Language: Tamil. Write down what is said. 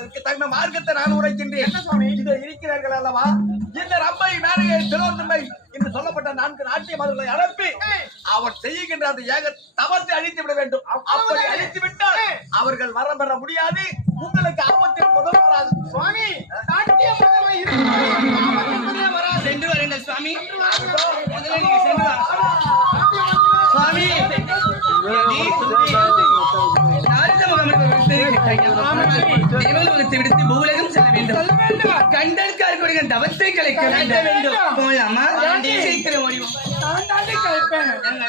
அதற்கு தகுந்த மார்க்கத்தை நான் உரைக்கின்றேன். இதை இருக்கிறார்கள் அல்லவா, இந்த ரம்பை மேலையை திரோதமை என்று சொல்லப்பட்ட 4 நாட்டியமார்களை அனுப்பி அவர் செய்கின்ற அந்த ஏக தவத்தை அழித்து விட வேண்டும். அப்படி அழித்து விட்டால் அவர்கள் வர பெற முடியாது. உங்களுக்கு ஆபத்தில் முதல் வராது. சுவாமி சென்று வருங்கள் சுவாமி. முதல்ல நீங்க சென்று வா சுவாமி. தேவலோகத்தை விடுத்து பூலகம் செல்ல வேண்டும். கண்டன்காரர்களுடைய தவத்தை கலைக்க வேண்டும். போலாமா? சீக்கிரம் ஓடிவோம். நான் தாண்டி கழிப்பேன். என்ன